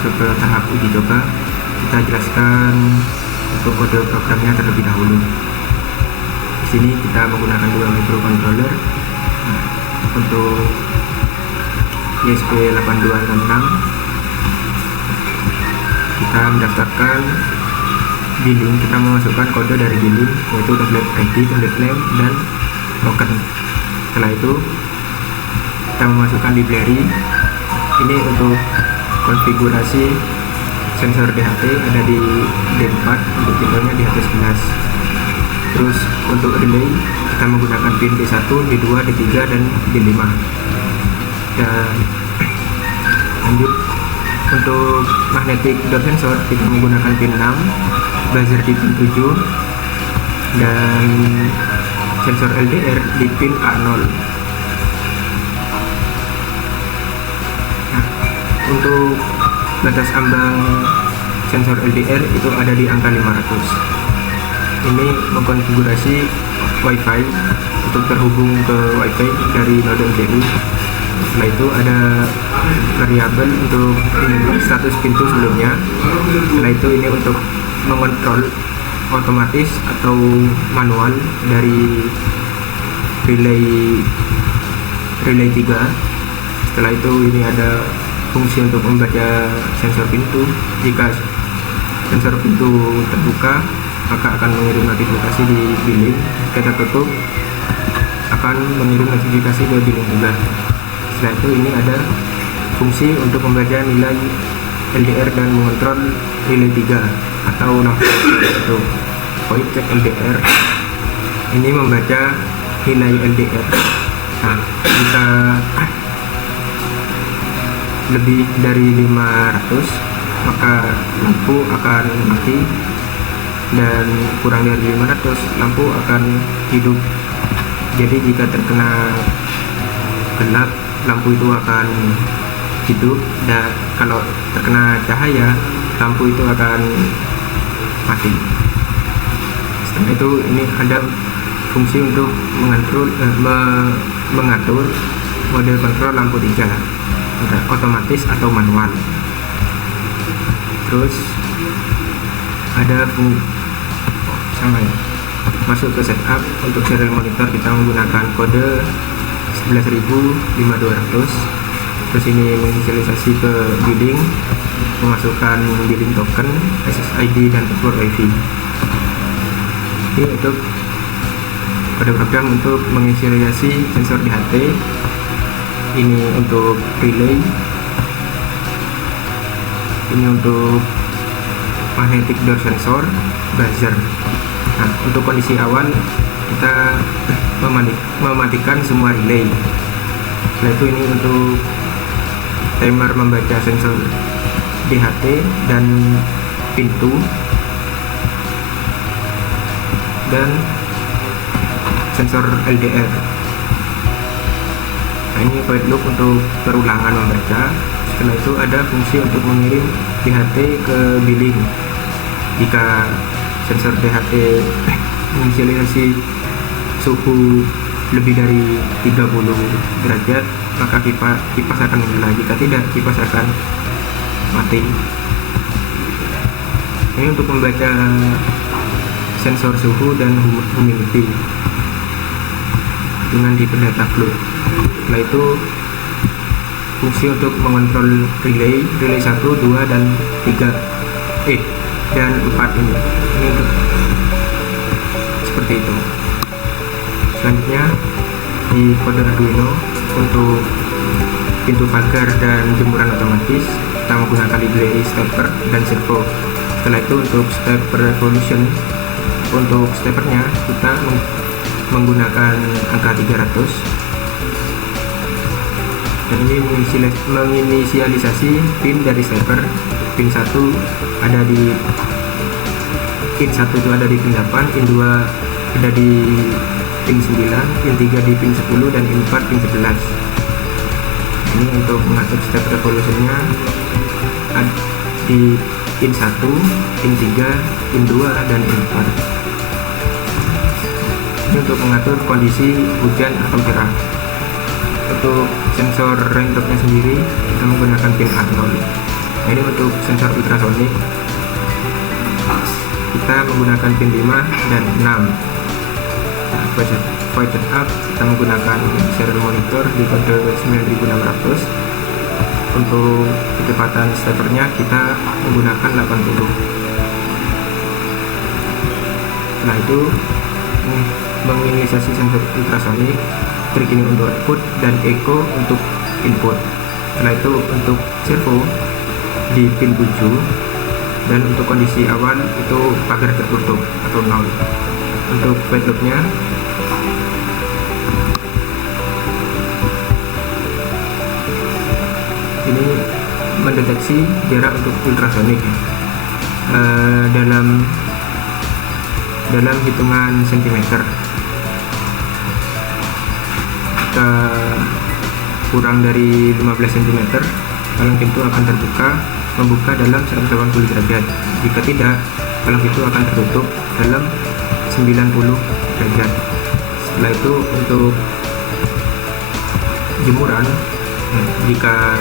masuk ke tahap uji coba, kita jelaskan untuk kode programnya terlebih dahulu. Di sini kita menggunakan dua microcontroller. Untuk ESP8266 kita mendaftarkan billing, kita memasukkan kode dari billing yaitu template ID, template name, dan token. Setelah itu kita memasukkan library. Ini untuk konfigurasi sensor DHT ada di D4, untuk contohnya di HT11. Terus untuk relay kita menggunakan pin D1, D2, D3, dan D5. Dan lanjut untuk magnetic door sensor kita menggunakan pin 6, buzzer di pin 7, dan sensor LDR di pin A0. Nah, untuk batas ambang sensor LDR itu ada di angka 500. Ini mengkonfigurasi WiFi untuk terhubung ke WiFi dari node MCU. Setelah itu ada variabel untuk status pintu sebelumnya. Setelah itu ini untuk mengontrol otomatis atau manual dari relay 3. Setelah itu ini ada fungsi untuk membaca sensor pintu. Jika sensor pintu terbuka maka akan mengirim notifikasi di billing. Jika tertutup akan mengirim notifikasi ke billing juga. Setelah itu ini ada fungsi untuk membaca nilai LDR dan mengontrol relay 3 atau itu void check LDR. Ini membaca nilai LDR. Nah, jika lebih dari 500 maka lampu akan mati, dan kurang dari 500 lampu akan hidup. Jadi jika terkena gelap lampu itu akan hidup, dan kalau terkena cahaya lampu itu akan mati. Setelah itu ini ada fungsi untuk mengatur mode kontrol lampu 3, otomatis atau manual. Terus ada masuk ke setup. Untuk serial monitor kita menggunakan kode 11.5200. Terus ini menginisialisasi ke billing, memasukkan billing token, SSID, dan password WiFi. Ini untuk kode program untuk menginisialisasi sensor DHT. Ini untuk relay, ini untuk magnetic door sensor, buzzer. Nah, untuk kondisi awal kita mematikan semua relay. Setelah itu ini untuk timer membaca sensor DHT dan pintu, dan sensor LDR. Nah, ini void loop untuk perulangan membaca. Setelah itu ada fungsi untuk mengirim DHT ke billing. Jika sensor DHT menginisialisasi suhu lebih dari 30 derajat maka kipas akan menyala. Jika tidak, kipas akan mati. Ini untuk membaca sensor suhu dan humidity dengan tipe data flow. Setelah itu fungsi untuk mengontrol relay 1, 2, dan 3 dan 4 ini untuk seperti itu. Selanjutnya di kode Arduino untuk pintu pagar dan jemuran otomatis kita menggunakan library stepper dan servo. Setelah itu untuk stepper revolution, untuk steppernya kita menggunakan angka 300. Dan ini menginisialisasi pin dari stepper. Pin 1 ada di pin 1 itu ada di pin 8, pin 2 ada di pin 9, pin 3 di pin 10, dan pin 4 pin 11. Ini untuk mengatur step revolutionnya di pin 1, pin 3, pin 2, dan pin 4. Ini untuk mengatur kondisi hujan atau cerah. Untuk sensor raindropnya sendiri kita menggunakan pin A0. Nah, ini untuk sensor ultrasonik kita menggunakan pin 5 dan 6. Nah, void setup kita menggunakan serial monitor di kode 9600. Untuk kecepatan steppernya kita menggunakan 80. Setelah itu meminimalisasi sensor ultrasonik, trik ini untuk output dan echo untuk input. Setelah itu untuk servo di pin 7, dan untuk kondisi awal itu pagar tertutup atau 0. Untuk void loop-nya ini mendeteksi jarak untuk ultrasonik dalam hitungan sentimeter. Jika kurang dari 15 cm, palang pintu akan membuka dalam 180 derajat. Jika tidak, palang pintu akan tertutup dalam 90 derajat. Setelah itu untuk jemuran, jika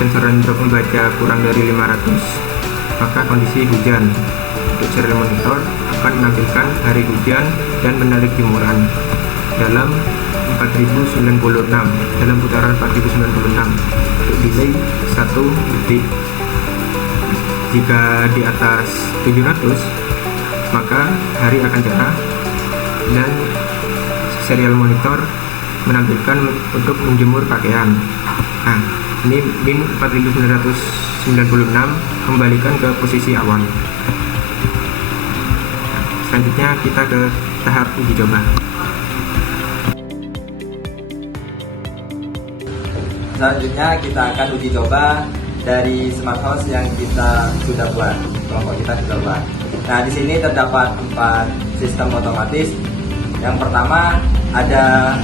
sensor rain drop membaca kurang dari 500, maka kondisi hujan. Untuk serial monitor akan menampilkan hari hujan dan menarik jemuran dalam 4096 dalam putaran 4096 untuk delay 1 detik. Jika di atas 700, maka hari akan cerah dan serial monitor menampilkan untuk menjemur pakaian. Nah, ini min 4996 kembalikan ke posisi awal. Selanjutnya kita ke tahap uji coba. Selanjutnya kita akan uji coba dari smart house yang kita sudah buat, kelompok kita sudah buat. Nah, di sini terdapat 4 sistem otomatis. Yang pertama ada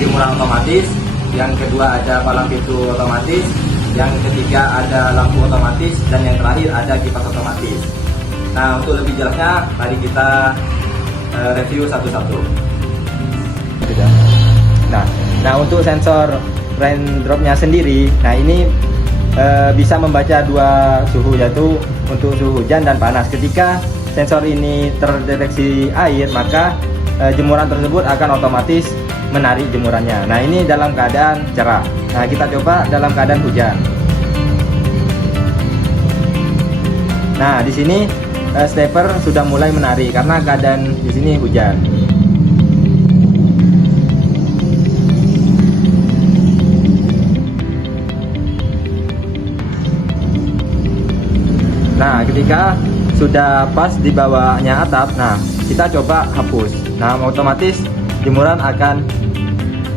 jemuran otomatis, yang kedua ada palang pintu otomatis, yang ketiga ada lampu otomatis, dan yang terakhir ada kipas otomatis. Nah, untuk lebih jelasnya mari kita review satu-satu. Nah, untuk sensor rain dropnya sendiri, nah ini bisa membaca 2 suhu, yaitu untuk suhu hujan dan panas. Ketika sensor ini terdeteksi air, maka jemuran tersebut akan otomatis menarik jemurannya. Nah, ini dalam keadaan cerah. Nah, kita coba dalam keadaan hujan. Nah, di sini stepper sudah mulai menarik karena keadaan di sini hujan. Nah, ketika sudah pas di bawahnya atap, nah kita coba hapus. Nah, otomatis jemuran akan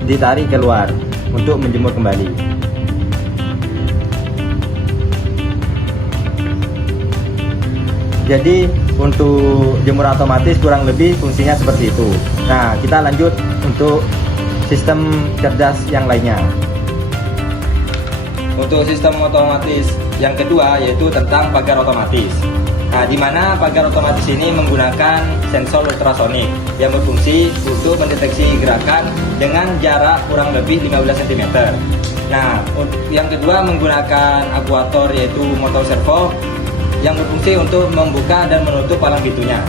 ditarik keluar untuk menjemur kembali. Jadi untuk jemuran otomatis kurang lebih fungsinya seperti itu. Nah, kita lanjut untuk sistem cerdas yang lainnya. Untuk sistem otomatis yang kedua yaitu tentang pagar otomatis. Nah, di mana pagar otomatis ini menggunakan sensor ultrasonik yang berfungsi untuk mendeteksi gerakan dengan jarak kurang lebih 15 cm. Nah, yang kedua menggunakan aktuator yaitu motor servo yang berfungsi untuk membuka dan menutup palang pintunya.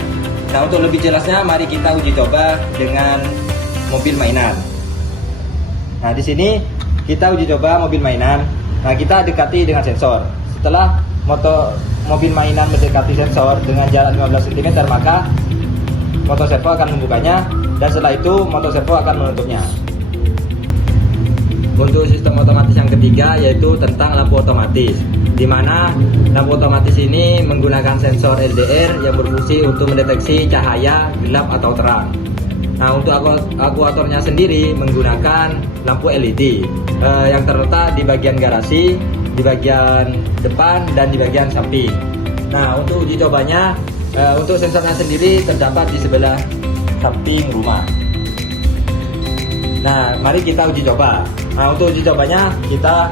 Nah, untuk lebih jelasnya mari kita uji coba dengan mobil mainan. Nah, di sini kita uji coba mobil mainan. Nah, kita dekati dengan sensor. Setelah mobil mainan mendekati sensor dengan jarak 15 cm, maka motor servo akan membukanya, dan setelah itu motor servo akan menutupnya. Untuk sistem otomatis yang ketiga yaitu tentang lampu otomatis, di mana lampu otomatis ini menggunakan sensor LDR yang berfungsi untuk mendeteksi cahaya gelap atau terang. Nah, untuk aktuatornya sendiri menggunakan lampu LED yang terletak di bagian garasi, di bagian depan, dan di bagian samping. Nah, untuk uji cobanya, untuk sensornya sendiri terdapat di sebelah samping rumah. Nah, mari kita uji coba. Nah, untuk uji cobanya kita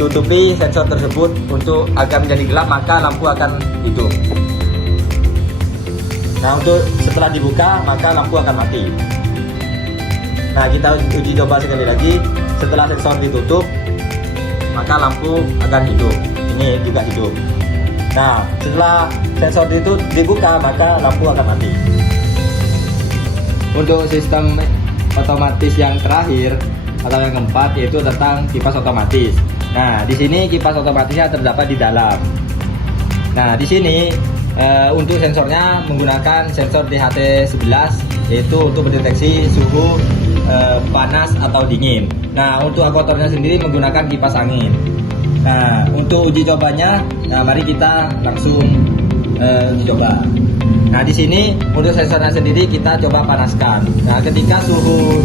tutupi sensor tersebut untuk agar menjadi gelap, maka lampu akan hidup. Nah, untuk setelah dibuka maka lampu akan mati. Nah, kita uji coba sekali lagi. Setelah sensor ditutup, maka lampu akan hidup. Ini juga hidup. Nah, setelah sensor itu dibuka, maka lampu akan mati. Untuk sistem otomatis yang terakhir atau yang keempat yaitu tentang kipas otomatis. Nah, di sini kipas otomatisnya terdapat di dalam. Nah, di sini untuk sensornya menggunakan sensor DHT11 yaitu untuk mendeteksi suhu panas atau dingin. Nah, untuk aktuatornya sendiri menggunakan kipas angin. Nah, untuk uji cobanya, mari kita langsung uji coba. Nah, di sini untuk sensornya sendiri kita coba panaskan. Nah, ketika suhu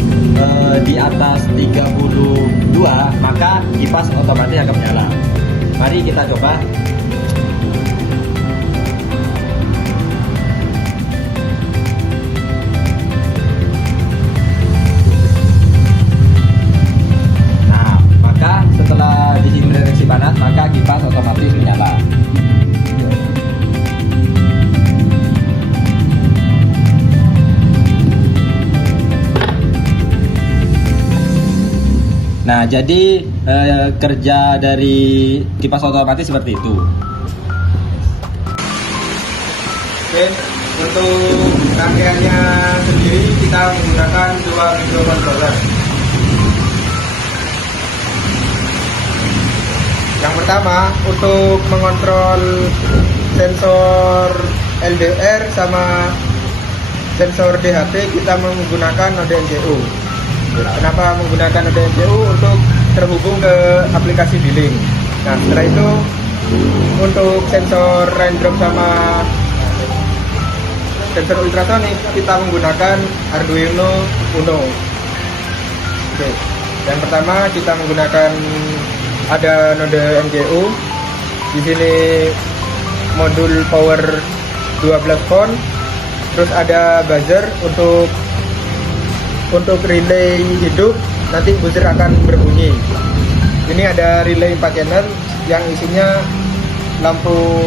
di atas 32, maka kipas otomatis akan menyala. Mari kita coba. Nah, maka setelah di sini mendeteksi panas, maka kipas otomatis menyala. Nah, jadi kerja dari kipas otomatis seperti itu. Oke, untuk rangkaiannya sendiri kita menggunakan 2 microcontroller. Yang pertama, untuk mengontrol sensor LDR sama sensor DHT kita menggunakan node NGU. Kenapa menggunakan node NGU? Untuk terhubung ke aplikasi billing. Nah, setelah itu untuk sensor raindrop sama sensor ultrasonik kita menggunakan Arduino Uno. Oke, yang pertama kita menggunakan ada node NGU. Di sini modul power 12 volt. Terus ada buzzer untuk relay hidup, nanti buzzer akan berbunyi. Ini ada relay 4 channel yang isinya lampu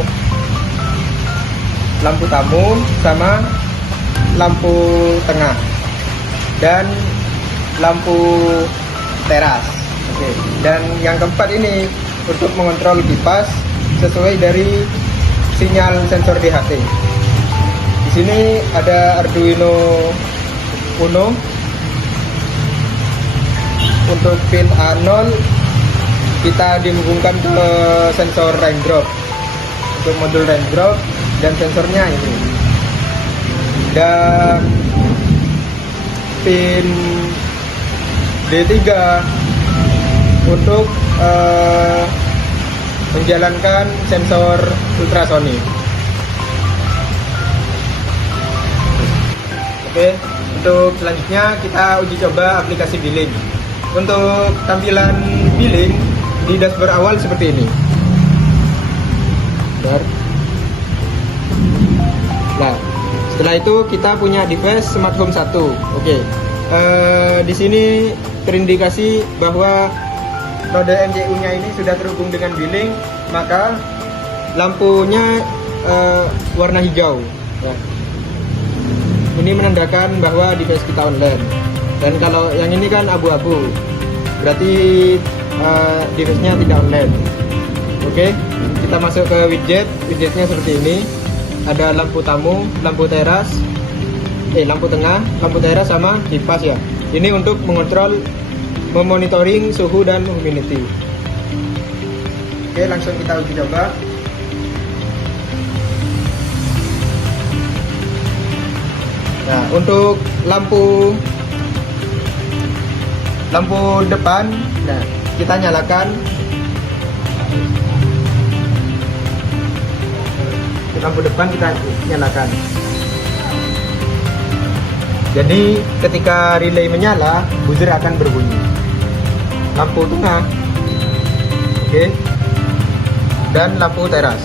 tamu sama lampu tengah dan lampu teras. Oke. Dan yang keempat ini untuk mengontrol kipas sesuai dari sinyal sensor DHT. Di sini ada Arduino Uno. Untuk pin A0 kita dihubungkan ke sensor raindrop untuk modul raindrop dan sensornya ini. Dan pin D3 untuk menjalankan sensor ultrasonik. Oke, untuk selanjutnya kita uji coba aplikasi billing. Untuk tampilan billing di dashboard awal seperti ini. Nah, setelah itu kita punya device smart home 1. Oke. Di sini terindikasi bahwa node NGU-nya ini sudah terhubung dengan billing, maka lampunya warna hijau. Nah, ini menandakan bahwa device kita online. Dan kalau yang ini kan abu-abu, berarti device-nya tidak online. Oke, kita masuk ke widget. Widgetnya seperti ini. Ada lampu tamu, lampu teras, lampu tengah, lampu teras sama kipas ya. Ini untuk mengontrol, memonitoring suhu dan humidity. Oke, langsung kita uji coba. Nah, untuk lampu depan, nah kita nyalakan. Lampu depan kita nyalakan. Jadi ketika relay menyala, buzzer akan berbunyi. Lampu tengah, oke, dan lampu teras.